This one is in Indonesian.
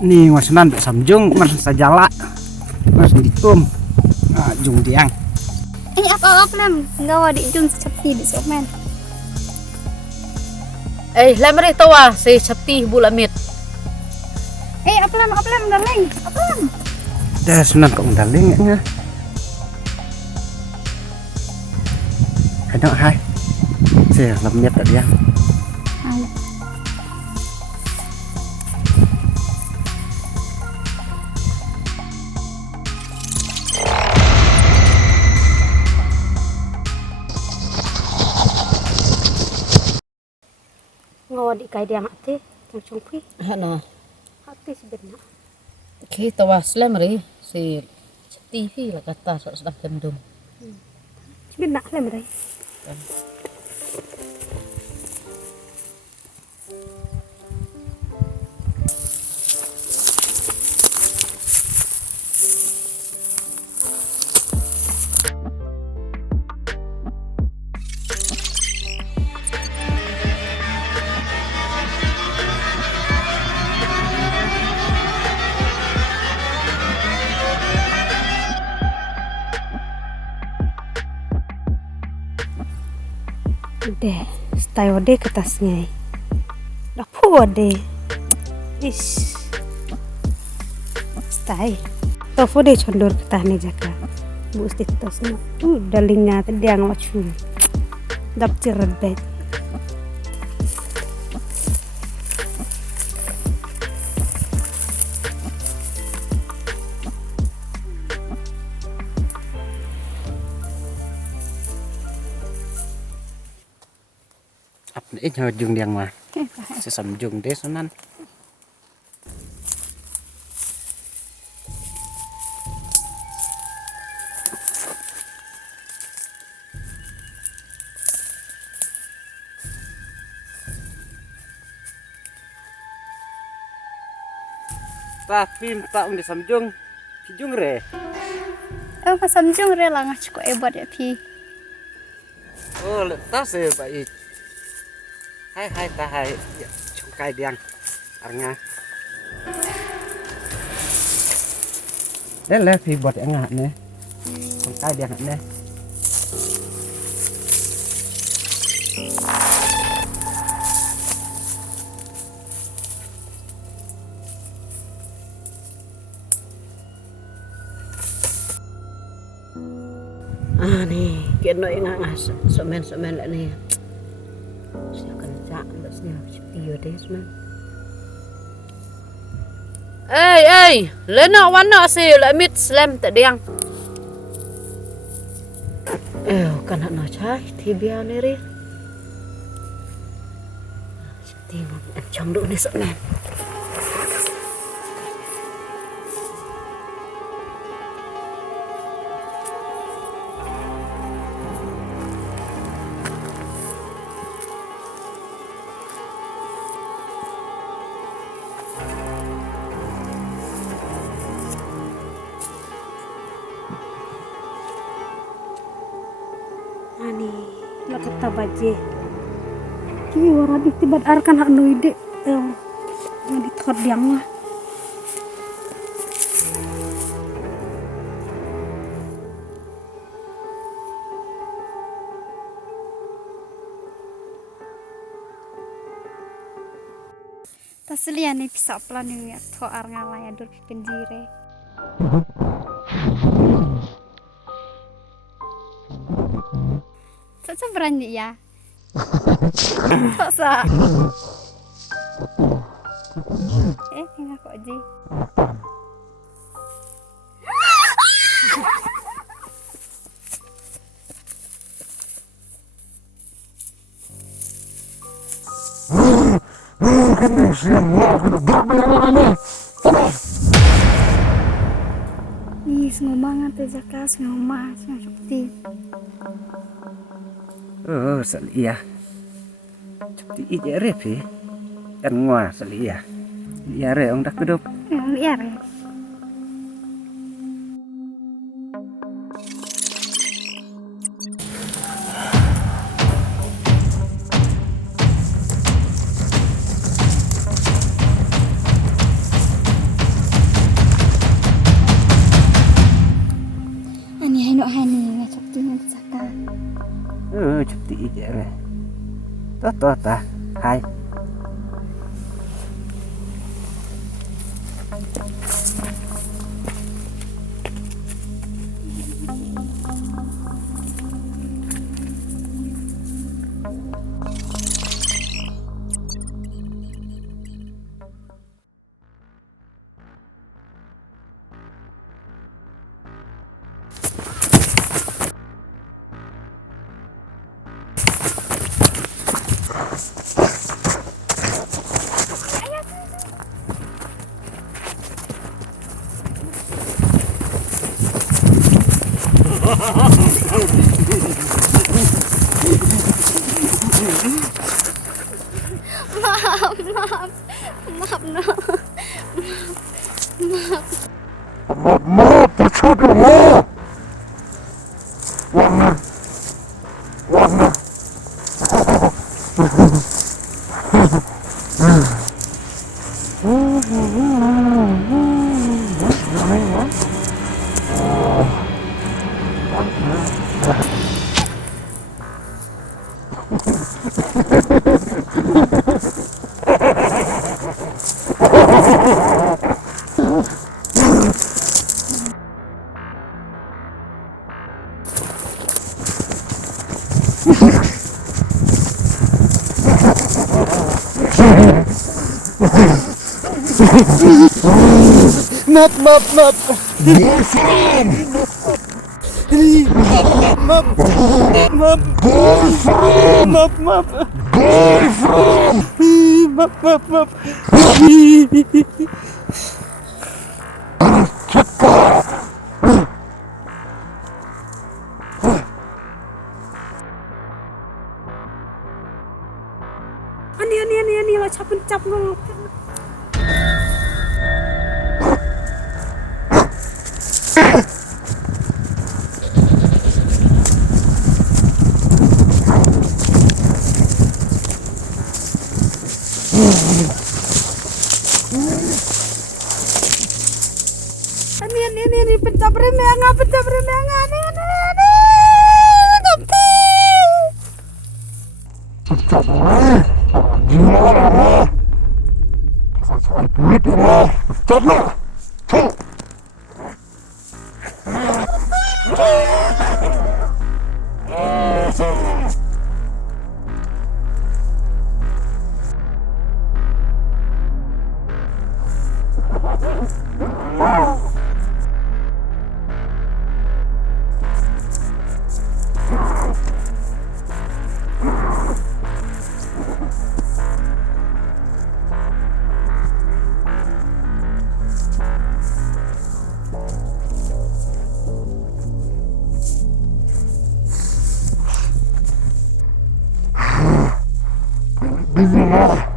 Ni wasanan be samjung mar sajala. Mas ditum. Jung diang. Apa nam ngawa di jung seperti di somen. Lemari tawa si Chapti bulamit. Apa lam darling. Apa lam? Dah sunan kong daling nga. Hai hai. Saya lamnya tadi ya. Ngawa di kai dia ngati, yang cungpi. Hano. Hati sebenarnya. Ki tawa lemari si Chapti fi la kata sok sedang kendum. Sebenarnya lam dai. Deh, stay ode kertasnya. Dapu ode. Ish. Stay. Tofu deh condor kertasnya jaka. Bu stitos no. Dalinga tadi yang wacu. Dap cirebet. Ít hồi dùng điện mà sẽ sắm dùng để số năn ta phim ta ông để sắm dùng thì dùng rẻ Pas samjung re lah ngach ko ebat ya pi. ta sẽ vậy hai ta hai chung kai điện arnya đấy là phi bọt anh ngạn này chung kai điện này Nih, kena ingat semen lah nih. Saya kerja ambasnya Chapti deh semen. Lena wana si lamit slam tadiang. Kan nak cai tibia neri. Chapti em chong dulu nih semen. Ani, nak kata baje. Kini orang di tibat arkan hak nuide. Yang dithot diang lah. Taslian ni pisau pelan ni tho arngalai adur penjire. Sa berani ya. Sa. Tinggal kok ji. Ih, ngomong teh zakas ngomong Chapti. Iya Chapti ije repi kan ngua selia iya re ông đã kedop Iya re. Chụp tí ije re. Tốt ta. Hai. Maaf no. Maaf, percaya lah. Warna. Maaf. Ani lah cap lo. Ini pencap remenga ani. Tapi Percaya. Gimana? Soal duit lah. Percaya. Bismillah.